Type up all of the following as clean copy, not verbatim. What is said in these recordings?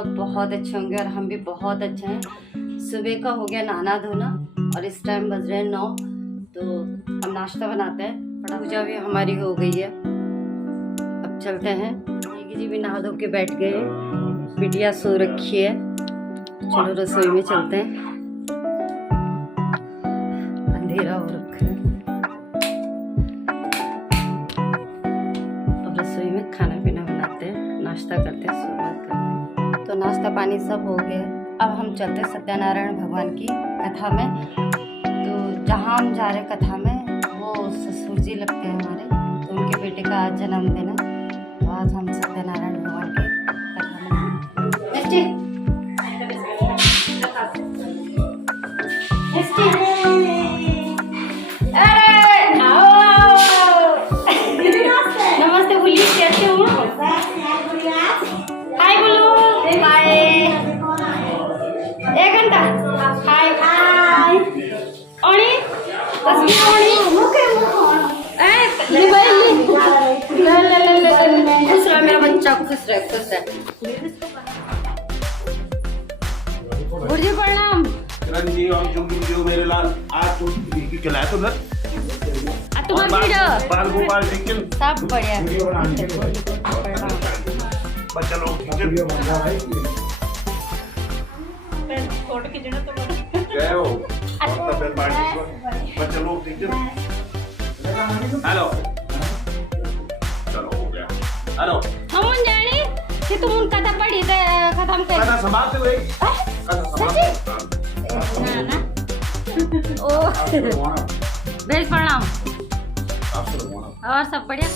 सब बहुत अच्छे होंगे और हम भी बहुत अच्छे हैं। सुबह का हो गया नहाना धोना और इस टाइम बज रहे हैं 9। तो हम नाश्ता बनाते हैं। पूजा भी हमारी हो गई है, अब चलते हैं। जी भी नहा धो के बैठ गए, बिटिया सो रखी है। चलो रसोई में चलते हैं, अंधेरा हो रखा है। अब रसोई में खाना पीना बनाते हैं, नाश्ता करते हैं, शुरुआत करते हैं। तो नाश्ता पानी सब हो गया। अब हम चलते हैं सत्यनारायण भगवान की कथा में। तो जहाँ हम जा रहे कथा में, वो ससुर जी लगते हैं हमारे, तो उनके बेटे का आज जन्मदिन है। तो आज हम सत्यनारायण भगवान की कथा में नमस्ते बोलिए, कैसे हो? हाय बोलो, बाय। 1 घंटा हाय हाय। ओणी तस्वीर ओणी मुके ले खुश रह मेरा बच्चा, खुश रह खुश रह। गुरुजी प्रणाम। किरण जी और चुंगी जी मेरे लाल आज तो खिलाया तो ना तुम्हारा बाल गोपाल चिकन सब बढ़िया। बच्चा लोग क्या हो बच्चा लोग चिकन। हेलो चलो हो गया। हेलो हम जाने कि तुम कथा पढ़ी तो खत्म कर कथा समाप्त हुई। ना ओ बेल प्रणाम। और सब बढ़िया।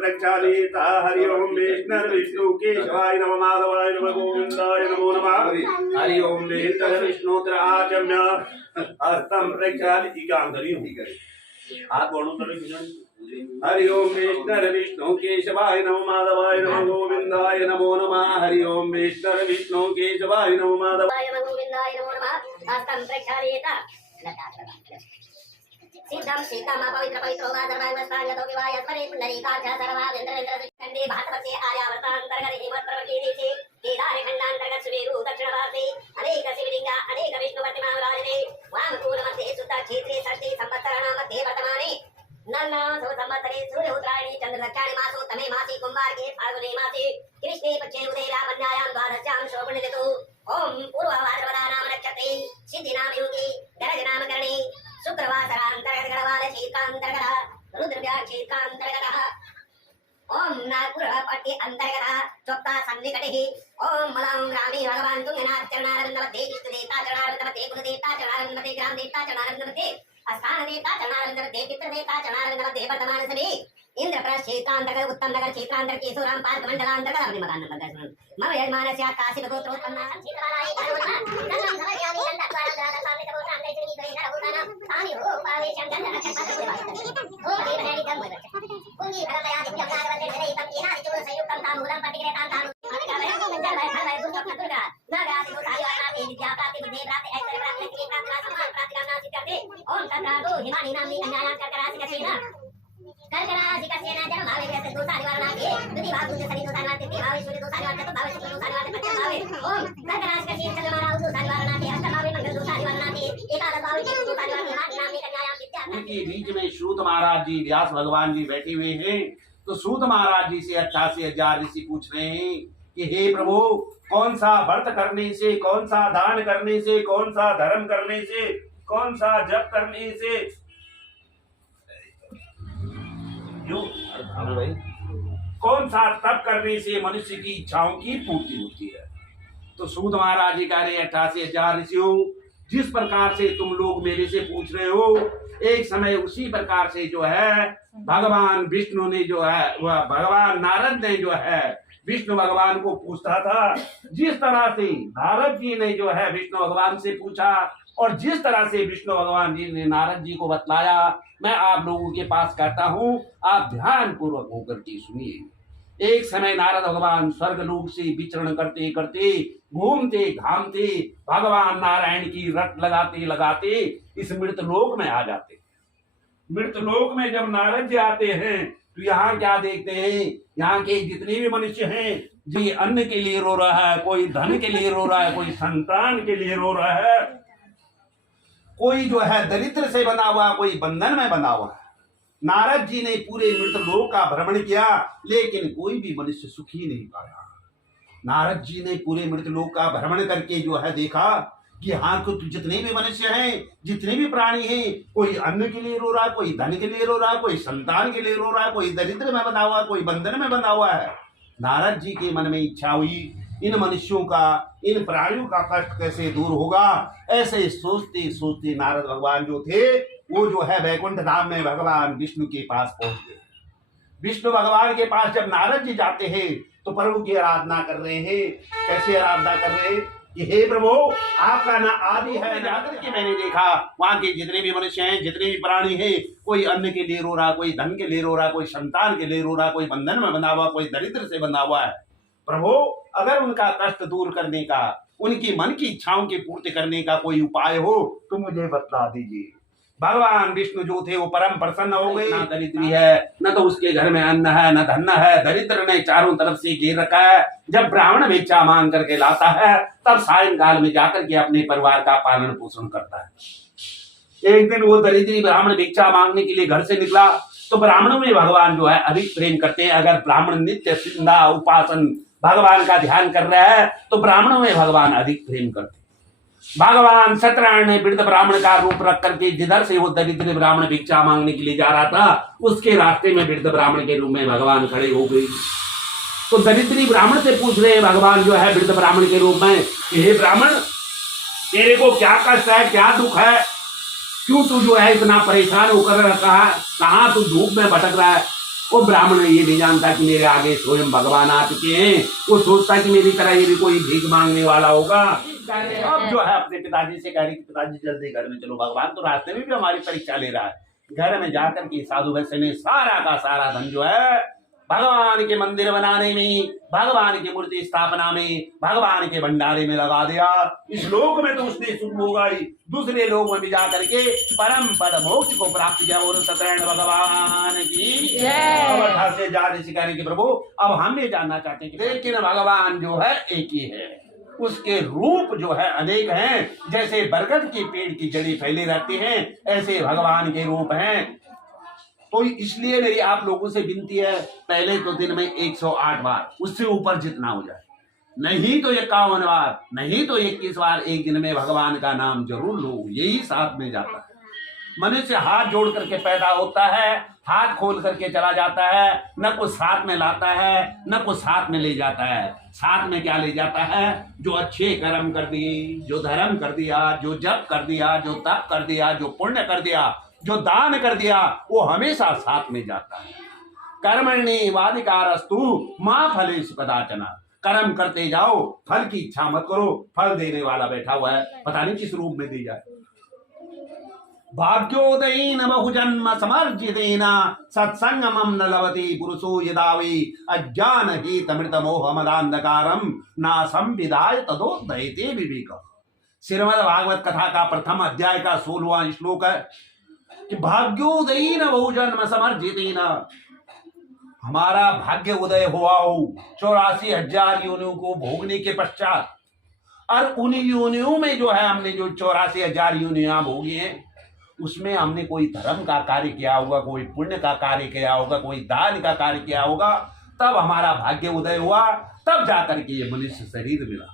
प्रक्षालिता हरि ओम विष्णु केशवाय नमः माधवाय नमः गोविंदाय नमो नमः हरि ओम विष्णुत्र आचम्य हस्तम प्रक्षालित काम करियो हाथ बोलो तो हरि ओम विष्णु केशवाय नमः माधवाय नमः गोविंदाय नमो नमः हरि ओम विष्णु केशवाय नमः माधवाय नमः गोविंदाय नमो नमः हस्तम प्रक्षालित सिद्धम सीतम पवित्र पवित्रो वा धर्मांगस्तांगतो विवाह स्मरे पुंडरीकाक्ष सर्वावेन्द्रेन्द्र खंडे भारतवर्षे आर्यावर्तांतर्गत हिमवत्पर्वतीय देशे केदारे खंडांतर्गत सुमेरु दक्षिण भारते अनेक शिवलिंगा अनेक विष्णु प्रतिमा विराजते वामकूल मध्ये शुद्ध क्षेत्रे षष्ठी संवत्सराणां मध्ये वर्तमाने नवनाम संवत्सरे सूर्य उत्तरायणी चंद्र दक्षिणे मासो तमे मासी कुंभार के फाल्गुने मासे कृष्णे पक्षे उदयरा कन्यायां द्वादश्यां शोभन ऋतु ओम पूर्व भाद्रपदा नाम नक्षत्रे शीर्षान्तर्गतः रुद्रव्याक्षीर्षान्तर्गतः ओम नागपुरपट्टि अंतर्गतः चोक्ता सन्निकटिः ओम मलं ग्रामे भगवान् तुंगनाथ चरणारविन्दमध्ये इष्टदेवता चरणारविन्दमध्ये कुलदेवता चरणारविन्दमध्ये ग्रामदेवता चरणारविन्दमध्ये स्थानदेवता चरणारविन्दमध्ये पितृदेवता चरणारविन्दमध्ये वर्तमान सभी इंद्रप्रस्थ क्षेत्रांतर्गत उत्तम नगर क्षेत्रांतर्गत केशोराम पार्क मंडलांतर्गत अपने मकान नंबर 10 मम यजमानस्य काशी गोत्रोत्पन्ना संचितवाराय धर्मना नन्दं धर्मयामि नन्दद्वारं ददाता सामने कबोता अंदर चुनी गई धर भूताना स्वामी हो पावे शंकर रक्षक पद हो देवहरि धर्म कुंगी भरमया दिव्य नागवते जनै तम येना चोर संयुक्तं तामूलं पटिग्रे तांतानु अभिकावय मंगल भय भय दुर्गा दुर्गा नागाति गोसाई वानाति विद्या प्राप्ति बुद्धि प्राप्ति ऐश्वर्य प्राप्ति लक्ष्मी प्राप्ति सम्मान प्राप्ति कामना सिद्ध्यते ओम तत्रादो हिमानि नाम्नि अन्यायां कर्करासि कसेना कर्करासि कसेना जन्म भावे व्यस्य दोषा निवारणार्थे द्वितीय भाव दूसरे शनि दोषा निवारणार्थे तीन भावे सूर्य दोषा निवारणार्थे भावे शुक्र दोषा निवारणार्थे पंचम भावे ओम कर्करासि कसेना चंद्रमा राहु दोषा निवारणार्थे अष्टम भावे मंगल दोषा निवारणार्थे एकादश भावे केतु दोषा निवारणार्थे हिमानि नाम्नि कन्यायां विद्या उनके बीच में सूत महाराज जी व्यास भगवान जी बैठे हुए हैं। तो सूत महाराज जी से 88,000 ऋषि पूछ रहे हैं कि हे प्रभु, कौन सा व्रत करने से, कौन सा दान करने से, कौन सा धर्म करने से, कौन सा जप करने से भाई कौन सा तप करने से मनुष्य की इच्छाओं की पूर्ति होती है। तो सूत महाराज जी कह रहे 88,000 ऋषियों, जिस प्रकार से तुम लोग मेरे से पूछ रहे हो, एक समय उसी प्रकार से जो है भगवान विष्णु ने जो है वह भगवान नारद ने जो है विष्णु भगवान को पूछता था। जिस तरह से नारद जी ने जो है विष्णु भगवान से पूछा और जिस तरह से विष्णु भगवान जी ने नारद जी को बतलाया, मैं आप लोगों के पास कहता हूँ, आप ध्यान पूर्वक होकर के सुनिए। एक समय नारद भगवान स्वर्ग लोक से विचरण करते करते, घूमते घामते, भगवान नारायण की रट लगाते लगाते इस मृत लोक में आ जाते। मृत लोक में जब नारद जी आते हैं तो यहाँ क्या देखते हैं, यहाँ के जितने भी मनुष्य हैं, जो अन्न के लिए रो रहा है, कोई धन के लिए रो रहा है, कोई संतान के लिए रो रहा है, कोई जो है दरिद्र से बना हुआ, कोई बंधन में बना हुआ है। नारद जी ने पूरे मृत लोक का भ्रमण किया, लेकिन कोई भी मनुष्य सुखी नहीं पाया। नारद जी ने पूरे मृत लोक का भ्रमण करके जो है देखा कि हाँ, कुछ जितने भी मनुष्य हैं, जितने भी प्राणी हैं, कोई अन्न के लिए रो रहा है, कोई धन के लिए रो रहा है, कोई संतान के लिए रो रहा है, कोई दरिद्र में बना हुआ है, कोई बंधन में बना हुआ है। नारद जी के मन में इच्छा हुई, इन मनुष्यों का, इन प्राणियों का कष्ट कैसे दूर होगा। ऐसे सोचते सोचते नारद भगवान जो थे वो जो है वैकुंठ धाम में भगवान विष्णु के पास पहुंच गए। विष्णु भगवान के पास जब नारद जी जाते हैं तो प्रभु की आराधना कर रहे हैं। कैसे आराधना कर रहे हैं कि हे प्रभु, आपका ना आदि है। जाकर के मैंने देखा वहां के जितने भी मनुष्य हैं, जितने भी प्राणी हैं, कोई अन्न के लिए रो रहा, कोई धन के लिए रो रहा, कोई संतान के लिए रो रहा, कोई बंधन में बंधा हुआ, कोई दरिद्र से बंधा हुआ है। प्रभु, अगर उनका कष्ट दूर करने का, उनकी मन की इच्छाओं की पूर्ति करने का कोई उपाय हो तो मुझे बतला दीजिए। भगवान विष्णु जो थे वो परम प्रसन्न हो गए। ना दरिद्री है, न तो उसके घर में अन्न है, न धन है। दरिद्र ने चारों तरफ से घेर रखा है। जब ब्राह्मण भिक्षा मांग करके लाता है तब सायंकाल में जाकर के अपने परिवार का पालन पोषण करता है। एक दिन वो दरिद्री ब्राह्मण भिक्षा मांगने के लिए घर से निकला तो ब्राह्मणों में भगवान जो है अधिक प्रेम करते हैं। अगर ब्राह्मण नित्य सिंधा उपासन भगवान का ध्यान कर रहा है तो ब्राह्मणों में भगवान अधिक प्रेम करते हैं। भगवान सत्यनारायण ने वृद्ध ब्राह्मण का रूप रख करके जिधर से वो दरिद्र ब्राह्मण भिक्षा मांगने के लिए जा रहा था, उसके रास्ते में वृद्ध ब्राह्मण के रूप में भगवान खड़े हो गए। तो दरिद्री ब्राह्मण से पूछ रहे हैं भगवान जो है वृद्ध ब्राह्मण के रूप में, हे ब्राह्मण, तेरे को क्या कष्ट है, क्या दुख है, क्यों तू जो है इतना परेशान होकर रखा है, कहाँ तू धूप में भटक रहा है। वो ब्राह्मण ये नहीं जानता कि मेरे आगे स्वयं भगवान आ चुके हैं। वो सोचता है कि मेरी तरह ये भी कोई भीख मांगने वाला होगा। अब जो है अपने पिताजी से कह रही कि पिताजी जल्दी घर में चलो, भगवान तो रास्ते में भी हमारी परीक्षा ले रहा है। घर में जाकर के साधु वैश्य ने सारा का सारा धन जो है भगवान के मंदिर बनाने में, भगवान की मूर्ति स्थापना में, भगवान के भंडारे में लगा दिया। इस लोक में तो उसने सुख भोगा ही, दूसरे लोक में भी जाकर के परम पद मोक्ष को प्राप्त किया। और सत्यनारायण भगवान की जय। से जा रहे शिकारी के प्रभु, अब हम ये जानना चाहते हैं कि लेकिन भगवान जो है एक ही है, उसके रूप जो है अनेक हैं। जैसे बरगद के पेड़ की जड़ी फैली रहती हैं, ऐसे भगवान के रूप हैं। तो इसलिए मेरी आप लोगों से विनती है, पहले तो दिन में 108 बार, उससे ऊपर जितना हो जाए, नहीं तो 51 बार, नहीं तो 21 बार एक दिन में भगवान का नाम जरूर लो, यही साथ में जाता है। मनुष्य हाथ जोड़ करके पैदा होता है, हाथ खोल करके चला जाता है, न कुछ साथ में लाता है न कुछ साथ में ले जाता है। साथ में क्या ले जाता है? जो अच्छे कर्म कर दिए, जो धर्म कर दिया, जो जप कर दिया, जो तप कर दिया, जो पुण्य कर दिया, जो दान कर दिया, वो हमेशा साथ में जाता है। कर्मण्येवाधिकारस्तु मा फलेषु कदाचन। कर्म करते जाओ, फल की इच्छा मत करो, फल देने वाला बैठा हुआ है, पता नहीं किस रूप में दे जाए। भाग्योदयेन बहुजन्म समर्जितेन सत्संगमं न लभते पुरुषो यदा वै अज्ञानहीतमृतमोहमदान्धकारं नासं विदाय तदोदयते विवेकः। श्रीमद् भागवत कथा का प्रथम अध्याय का 16वां श्लोक है कि भाग्योदयेन बहुजन्म समर्जितेन, हमारा भाग्य उदय हुआ हो 84,000 योनियों को भोगने के पश्चात, और उन योनियों में जो है हमने जो 84,000 योनियां भोगी हैं, उसमें हमने कोई धर्म का कार्य किया होगा, कोई पुण्य का कार्य किया होगा, कोई दान का कार्य किया होगा, तब हमारा भाग्य उदय हुआ, तब जाकर के ये मनुष्य शरीर मिला।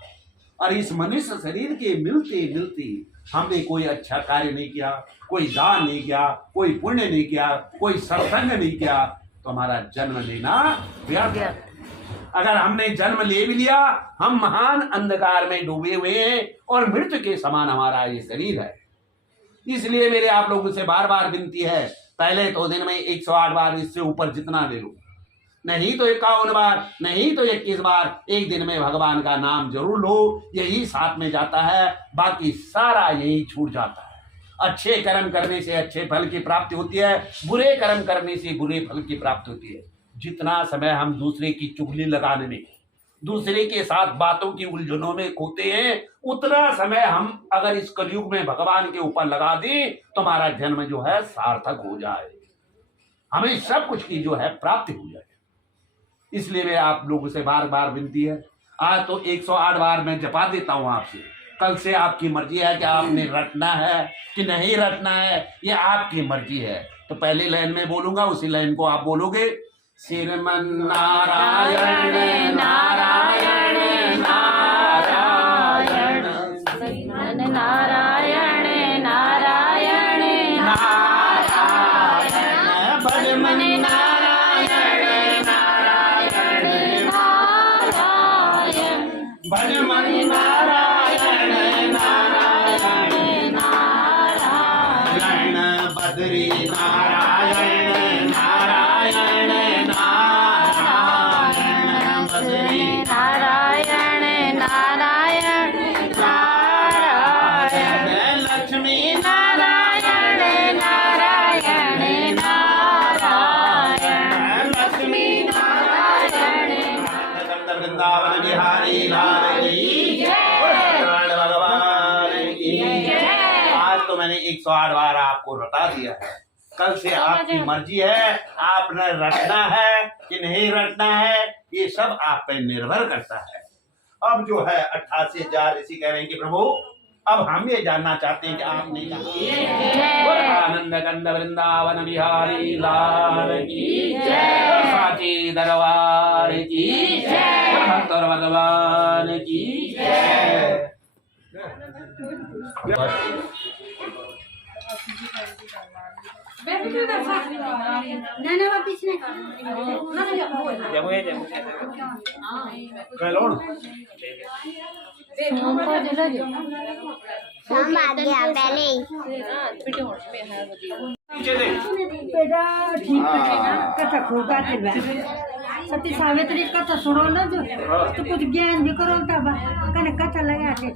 और इस मनुष्य शरीर के मिलते मिलते हमने कोई अच्छा कार्य नहीं किया, कोई दान नहीं किया, कोई पुण्य नहीं किया, कोई सत्संग नहीं किया, तो हमारा जन्म लेना व्यर्थ। अगर हमने जन्म ले भी लिया, हम महान अंधकार में डूबे हुए हैं और मृत्यु के समान हमारा ये शरीर है। इसलिए मेरे आप लोगों से बार बार विनती है, पहले तो दिन में 108 बार, इससे ऊपर जितना ले लो, नहीं तो 51 बार, नहीं तो 21 बार एक दिन में भगवान का नाम जरूर लो। यही साथ में जाता है, बाकी सारा यही छूट जाता है। अच्छे कर्म करने से अच्छे फल की प्राप्ति होती है, बुरे कर्म करने से बुरे फल की प्राप्ति होती है। जितना समय हम दूसरे की चुगली लगाने में, दूसरे के साथ बातों की उलझनों में खोते हैं, उतना समय हम अगर इस कलयुग में भगवान के ऊपर लगा दें तो हमारा जन्म जो है सार्थक हो जाए, हमें सब कुछ की जो है प्राप्ति हो जाए। इसलिए मैं आप लोगों से बार बार विनती है, आज तो 108 बार मैं जपा देता हूं आपसे, कल से आपकी मर्जी है कि आपने रटना है कि नहीं रटना है, ये आपकी मर्जी है। तो पहली लाइन में बोलूंगा, उसी लाइन को आप बोलोगे। श्रीमन नारायण नारायण नारायण, श्रीमन नारायण नारायण नारायण, भजमन नारायण नारायण नारायण, भजमन नारायण नारायण नारायण, बद्री नारायण नारायण नारायण, बद्री नारायण नारायण नारायण, लक्ष्मी नारायण नारायण नारायण, लक्ष्मी नारायण। वृंदावन बिहारी लाल की जय, भगवान की जय। आज तो मैंने 108 बार आपको रटा दिया है, कल से आपकी मर्जी है, आपने रटना है कि नहीं रटना है, ये सब आप पे निर्भर करता है। अब जो है 88,000 ऋषि कह रहे हैं कि प्रभु अब हम ये जानना चाहते हैं कि आपने कहा। आनंद कंद वृंदावन बिहारी लाल की जय, साची दरबार की जय, भक्तर भगवान की जय। हम आ गया पहले ही। कथा खोगा सती सावित्री कथा सुनो ना जो तो कुछ ज्ञान भी करो तब कने कथा लगा के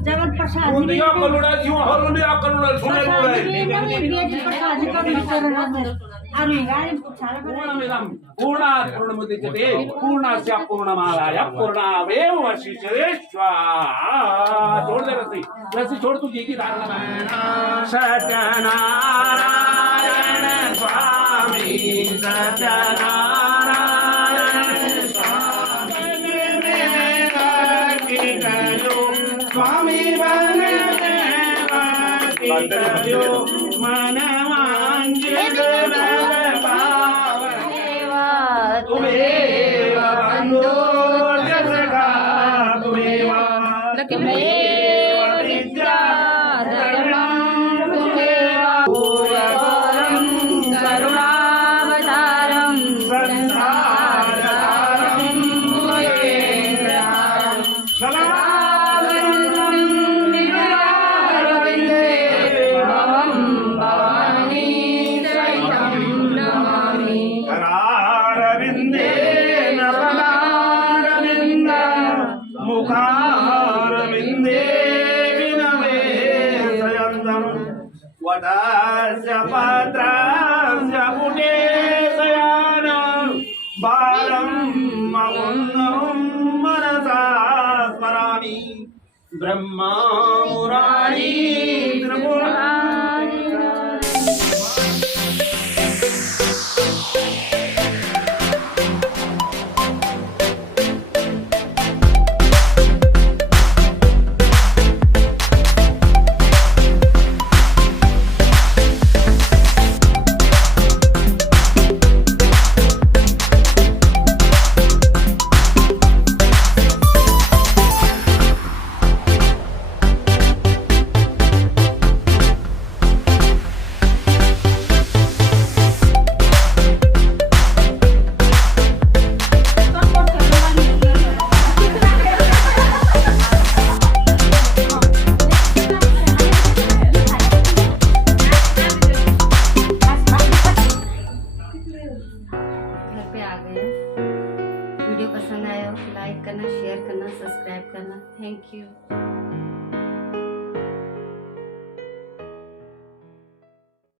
जगन प्रसाद पूर्णात् पूर्णमुदच्यते पूर्णस्य पूर्णमादाय पूर्णमेवावशिष्यते। छोड़ दे रस्सी, रस्सी छोड़, तू घी की धार लगा। सत्यनारायण स्वामी, सत्यनारायण स्वामी, मन वांछित तुम्हें बंधो जसका, तुम्हें विद्या धर्म तस्य पात्रस्य पुटे शयानं बालं मुकुन्दं मनसा स्मरामि ब्रह्मा मुरारी त्रिपुरारी घर पे आ गए। वीडियो पसंद आया हो लाइक करना, शेयर करना, सब्सक्राइब करना। Thank you.